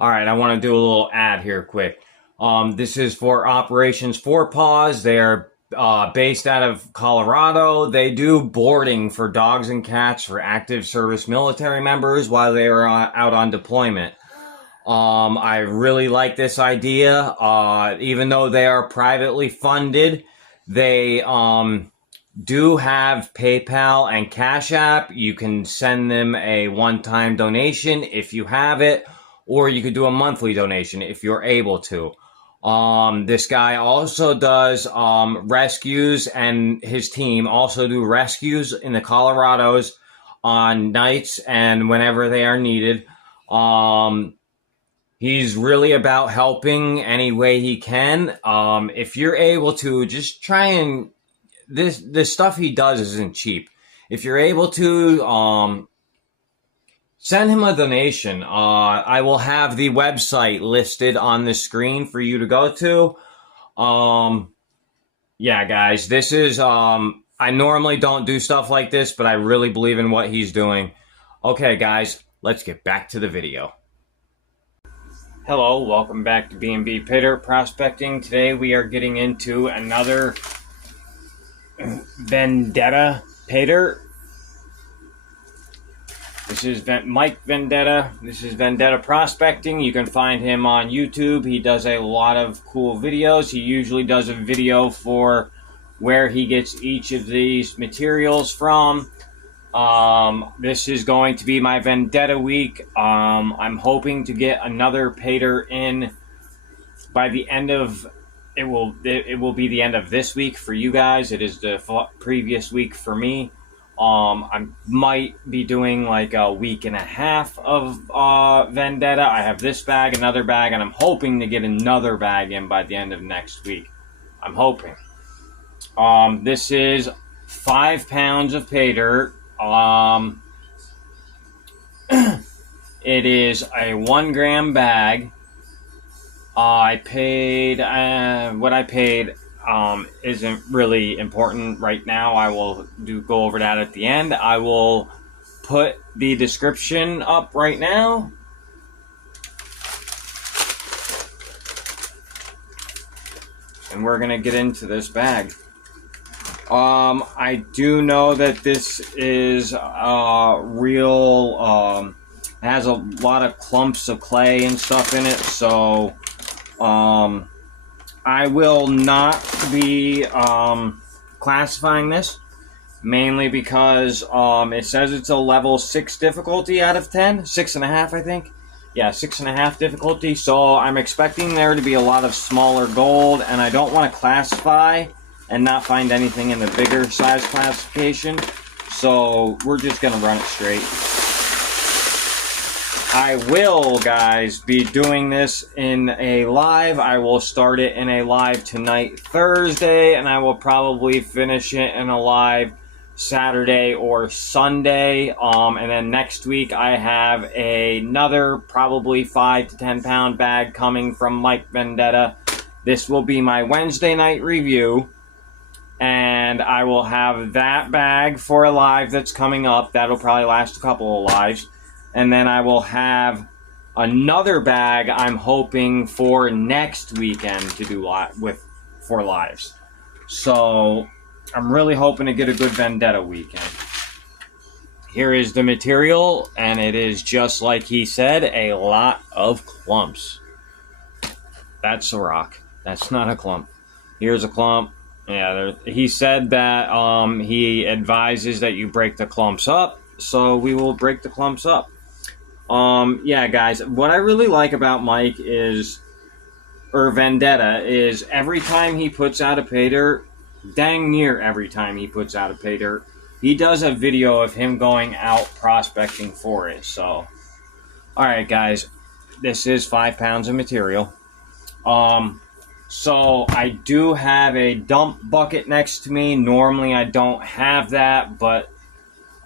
All right, I want to do a little ad here quick. This is for Operations Four Paws. They are based out of Colorado. They do boarding for dogs and cats for active service military members while they are out on deployment. I really like this idea. Even though they are privately funded, they do have PayPal and Cash App. You can send them a one-time donation if you have it, or you could do a monthly donation if you're able to. This guy also does rescues, and his team also do rescues in the Colorados on nights and whenever they are needed. He's really about helping any way he can. If you're able to, just try and the stuff he does isn't cheap. If you're able to, send him a donation. I will have the website listed on the screen for you to go to. Yeah, guys, this is, I normally don't do stuff like this, but I really believe in what he's doing. Okay, guys, let's get back to the video. Hello, welcome back to B&B Paydirt Prospecting. Today we are getting into another Vendetta paydirt. This is Mike Vendetta. This is Vendetta Prospecting. You can find him on YouTube. He does a lot of cool videos. He usually does a video for where he gets each of these materials from. This is going to be my Vendetta week. I'm hoping to get another paydirt in by the end of it will be the end of this week for you guys. It is the previous week for me. I might be doing like a week and a half of Vendetta. I have this bag, another bag, and I'm hoping to get another bag in by the end of next week. I'm hoping. This is 5 pounds of paydirt. It is a 1 gram bag. I paid what I paid isn't really important right now. I will go over that at the end. I will put the description up right now. And we're gonna get into this bag. I do know that this is real, has a lot of clumps of clay and stuff in it, so I will not be classifying this, mainly because it says it's a level 6 difficulty out of 10, 6.5 I think. Yeah, 6.5 difficulty, so I'm expecting there to be a lot of smaller gold, and I don't want to classify and not find anything in the bigger size classification, so we're just going to run it straight. I will, guys, be doing this in a live. I will start it in a live tonight, Thursday, and I will probably finish it in a live Saturday or Sunday. And then next week I have another probably 5 to 10 pound bag coming from Mike Vendetta. This will be my Wednesday night review, and I will have that bag for a live that's coming up. That'll probably last a couple of lives. And then I will have another bag I'm hoping for next weekend to do for lives. So I'm really hoping to get a good Vendetta weekend. Here is the material, and it is just like he said, a lot of clumps. That's a rock. That's not a clump. Here's a clump. Yeah, he said that he advises that you break the clumps up, so we will break the clumps up. Yeah, guys, what I really like about Mike Vendetta is every time he puts out a paydirt, dang near every time he puts out a paydirt, he does a video of him going out prospecting for it. So, alright, guys, this is 5 pounds of material. So I do have a dump bucket next to me. Normally I don't have that, but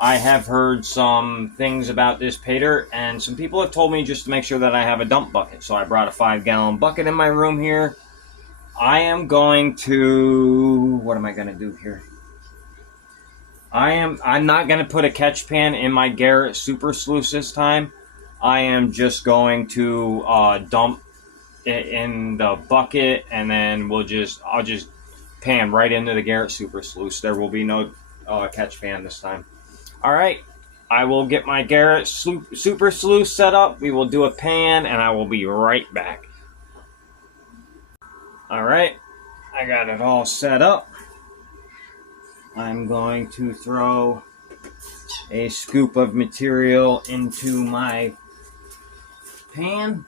I have heard some things about this paydirt, and some people have told me just to make sure that I have a dump bucket. So I brought a 5-gallon bucket in my room here. I am going to... what am I going to do here? I'm not going to put a catch pan in my Garrett Super Sluice this time. I am just going to dump it in the bucket, and then I'll just pan right into the Garrett Super Sluice. There will be no catch pan this time. All right, I will get my Garrett Super Sluice set up. We will do a pan, and I will be right back. All right, I got it all set up. I'm going to throw a scoop of material into my pan,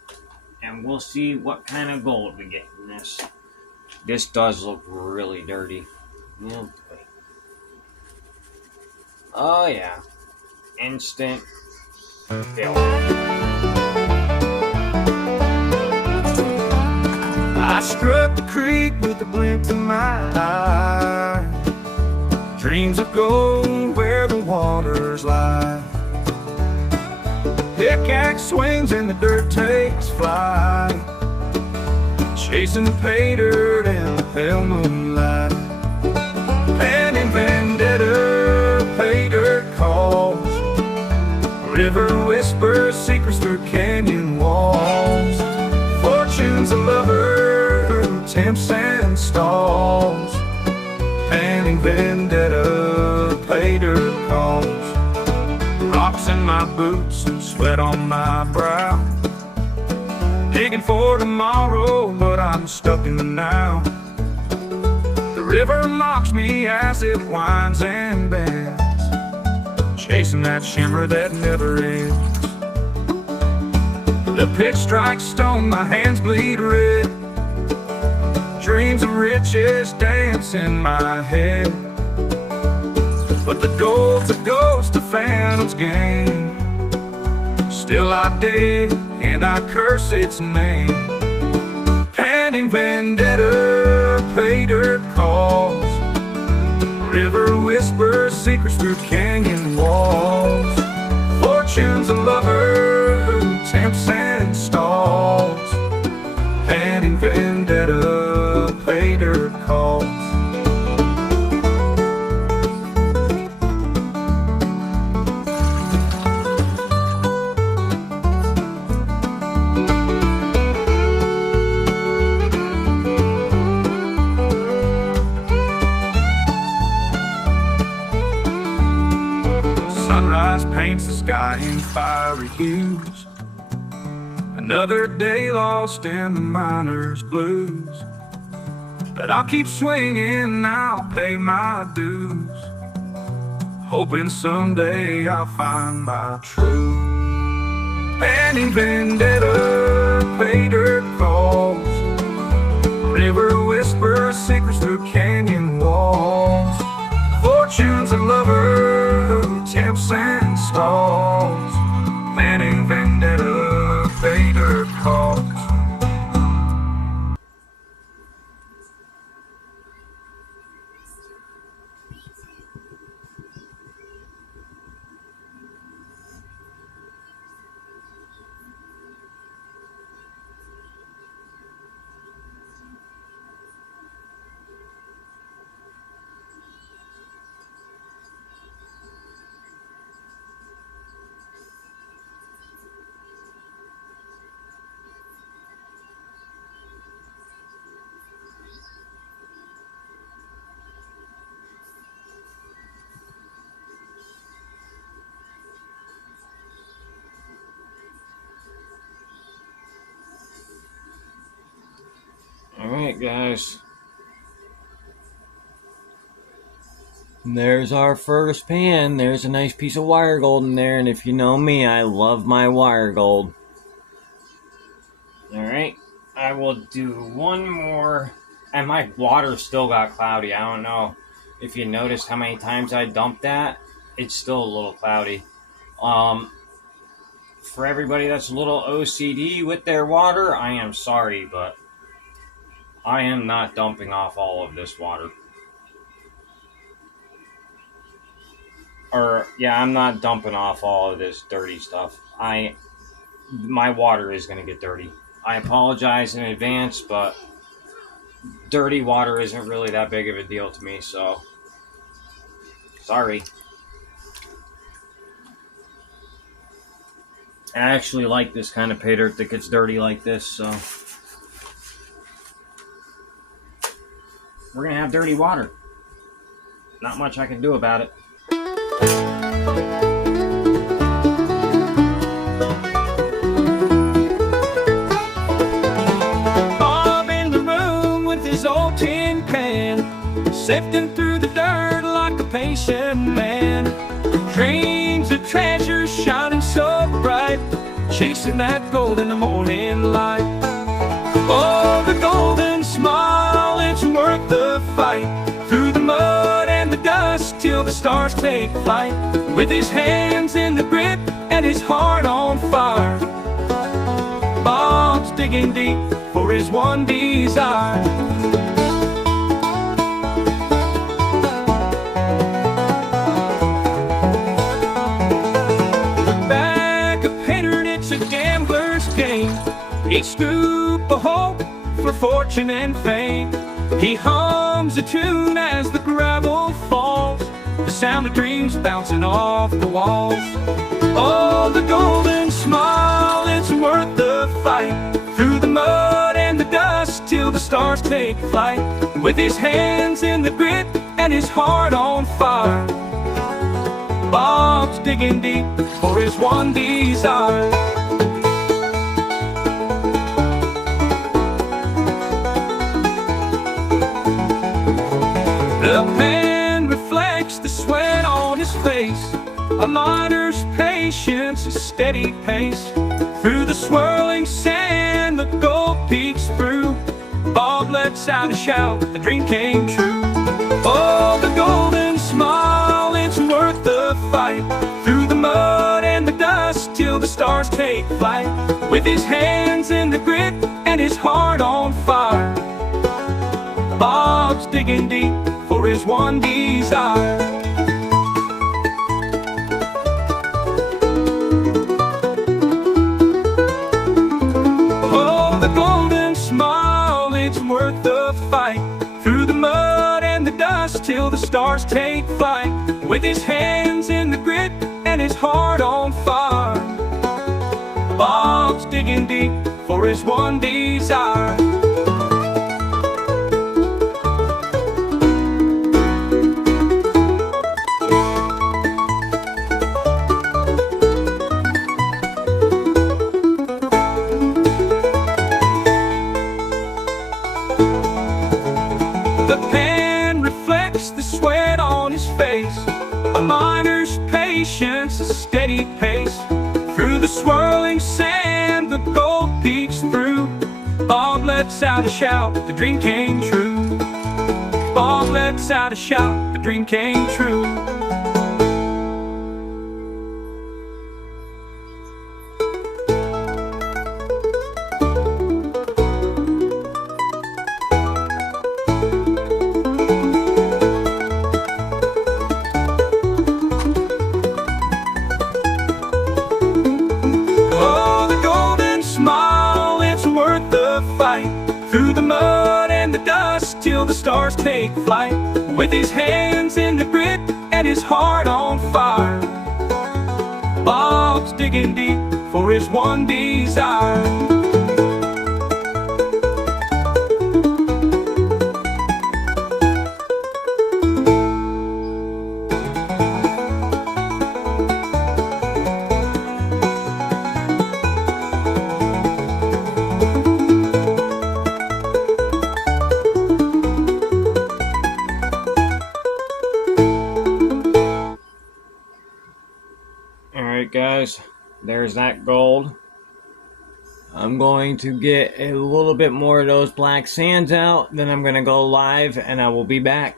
and we'll see what kind of gold we get in this. This does look really dirty. Oh boy. Oh yeah. Instant failure. I struck the creek with a glint in my eye. Dreams of gold where the waters lie. Pickaxe swings and the dirt takes flight, chasing the pay dirt in the pale moonlight. And in Vendetta, pay dirt calls. River whispers secrets through canyon walls. Fortune's a lover who tempts and stalls. And in Vendetta, pay dirt calls. Rocks in my boots and sweat on my brow. Digging for tomorrow, but I'm stuck in the now. The river mocks me as it winds and bends, chasing that shimmer that never ends. The pick strikes stone, my hands bleed red. Dreams of riches dance in my head, but the gold's a ghost, a phantom's game. Still I dig and I curse its name. Panning Vendetta, pay dirt calls. River whispers secrets through canyon walls. Fortune's a lover who tempts and stalls. Panning Vendetta, pay dirt calls. Sunrise paints the sky in fiery hues. Another day lost in the miner's blues. But I'll keep swinging, I'll pay my dues, hoping someday I'll find my truth. Panning Vendetta, pay dirt calls. River whispers secrets through canyon walls. Fortune's a lover who tempts and stalls. Panning Vendetta, pay dirt calls. Alright guys, there's our first pan. There's a nice piece of wire gold in there, and if you know me, I love my wire gold. Alright, I will do one more, and my water still got cloudy. I don't know if you noticed how many times I dumped that. It's still a little cloudy. For everybody that's a little OCD with their water, I am sorry, but I am not dumping off all of this water. I'm not dumping off all of this dirty stuff. My water is going to get dirty. I apologize in advance, but dirty water isn't really that big of a deal to me, so sorry. I actually like this kind of pay dirt that gets dirty like this, so we're gonna have dirty water. Not much I can do about it. Bob in the room with his old tin can, sifting through the dirt like a patient man. Dreams of treasure shining so bright, chasing that gold in the morning light. Oh, the golden smile, it's worth the fight. Through the mud and the dust till the stars take flight. With his hands in the grip and his heart on fire, Bob's digging deep for his one desire. Each scoop a hope for fortune and fame. He hums a tune as the gravel falls, the sound of dreams bouncing off the walls. Oh, the golden smile, it's worth the fight. Through the mud and the dust till the stars take flight. With his hands in the grip and his heart on fire, Bob's digging deep for his one desire. The pen reflects the sweat on his face, a miner's patience, a steady pace. Through the swirling sand, the gold peeks through. Bob lets out a shout, the dream came true. Oh, the golden smile, it's worth the fight. Through the mud and the dust till the stars take flight. With his hands in the grip and his heart on fire, Bob's digging deep for his one desire. Oh, the golden smile, it's worth the fight. Through the mud and the dust till the stars take flight. With his hands in the grip and his heart on fire, Bob's digging deep for his one desire. The pen reflects the sweat on his face, a miner's patience, a steady pace. Through the swirling sand, the gold peeks through. Bob lets out a shout, the dream came true. Bob lets out a shout, the dream came true. Through the mud and the dust till the stars take flight. With his hands in the grip and his heart on fire, Bob's digging deep for his one desire. Alright guys, there's that gold. I'm going to get a little bit more of those black sands out, then I'm going to go live and I will be back.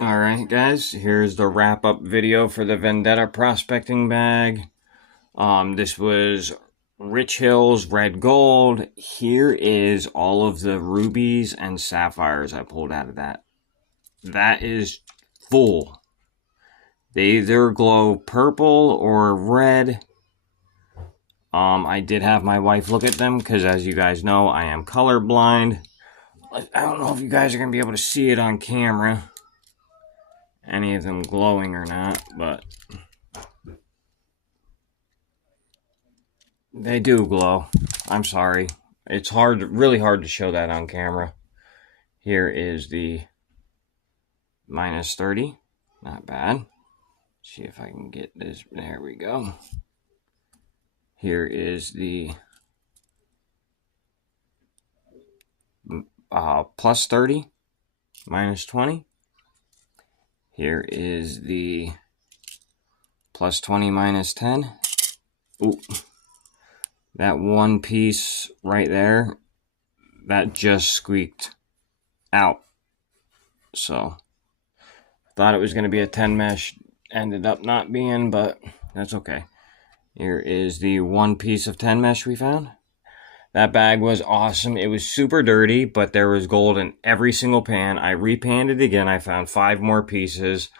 Alright guys, here's the wrap up video for the Vendetta prospecting bag. This was Rich Hills Red Gold. Here is all of the rubies and sapphires I pulled out of that. That is full. They either glow purple or red. I did have my wife look at them because, as you guys know, I am colorblind. I don't know if you guys are going to be able to see it on camera, any of them glowing or not, but They do glow. I'm sorry. It's hard, really hard to show that on camera. Here is the minus 30. Not bad. See if I can get this. There we go. Here is the plus 30, minus 20. Here is the plus 20, minus 10. Ooh. That one piece right there, that just squeaked out. So, thought it was going to be a 10 mesh. Ended up not being, but that's okay. Here is the one piece of 10 mesh we found. That bag was awesome. It was super dirty, but there was gold in every single pan. I repanned it again. I found 5 more pieces.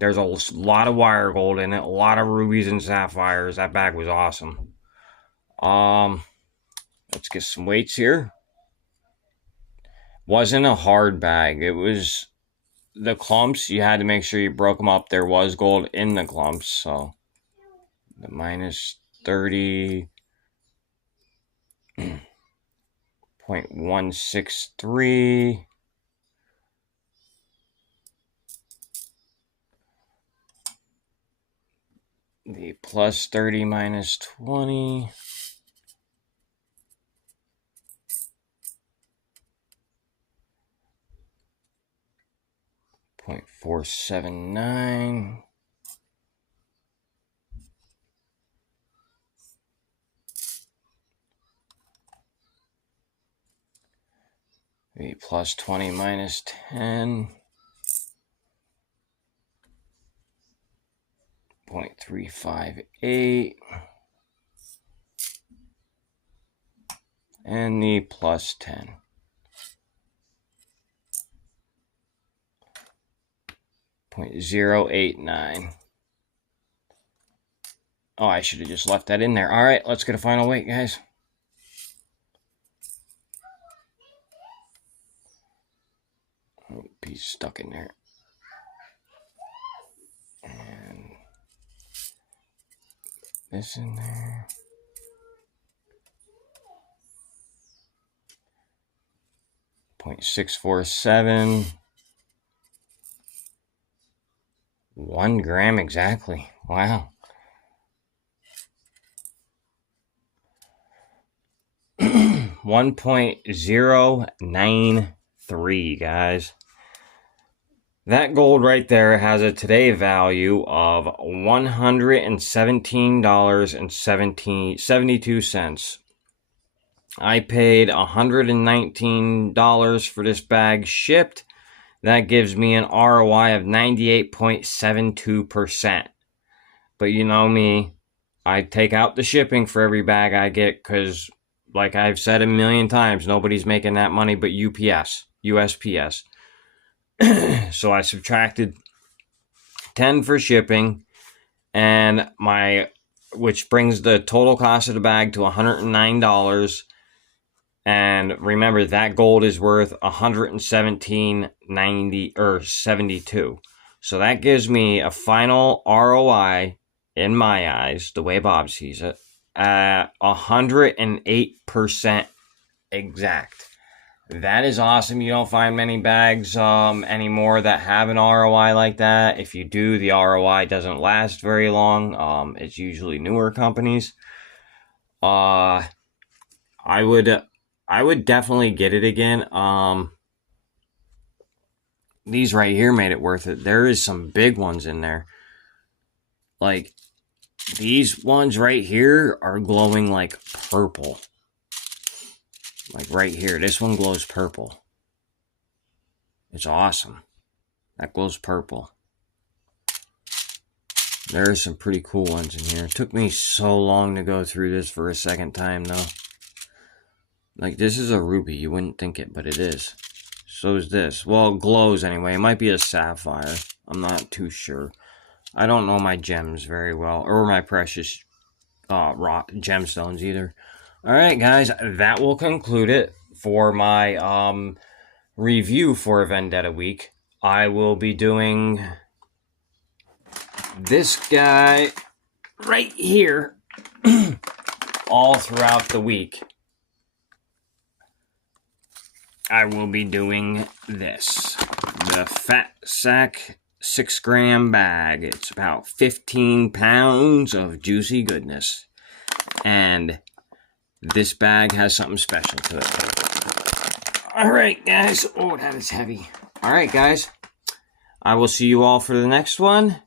There's a lot of wire gold in it, a lot of rubies and sapphires. That bag was awesome. Let's get some weights here. Wasn't a hard bag. It was the clumps. You had to make sure you broke them up. There was gold in the clumps, so the minus 30. 0.163. The plus 30 minus 20. 0.479. The plus 20 minus 10. 0.358. And the plus 10. 0.089. Oh, I should have just left that in there. All right, let's get a final weight, guys. Oh, piece stuck in there. And this in there. 0.647. 1 gram exactly. Wow. 1.093, guys. That gold right there has a today value of $117.72. I paid $119 for this bag shipped. That gives me an ROI of 98.72%. But you know me, I take out the shipping for every bag I get because, like I've said a million times, nobody's making that money but USPS. So I subtracted 10 for shipping, and which brings the total cost of the bag to $109. And remember, that gold is worth $117.90 or 72. So that gives me a final ROI, in my eyes, the way Bob sees it, at 108% exact. That is awesome. You don't find many bags anymore that have an ROI like that. If you do, the ROI doesn't last very long. It's usually newer companies. I would definitely get it again. These right here made it worth it. There is some big ones in there. Like, these ones right here are glowing like purple. Like right here. This one glows purple. It's awesome. That glows purple. There are some pretty cool ones in here. It took me so long to go through this for a second time, though. Like, this is a ruby. You wouldn't think it, but it is. So is this. Well, it glows anyway. It might be a sapphire. I'm not too sure. I don't know my gems very well. Or my precious rock gemstones either. Alright, guys. That will conclude it for my review for Vendetta week. I will be doing this guy right here. all throughout the week, I will be doing this. The Fat Sack 6-gram bag. It's about 15 pounds of juicy goodness. And this bag has something special to it. Alright, guys. Oh, that is heavy. Alright, guys. I will see you all for the next one.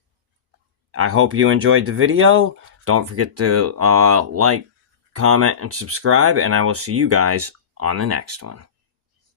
I hope you enjoyed the video. Don't forget to like, comment, and subscribe. And I will see you guys on the next one.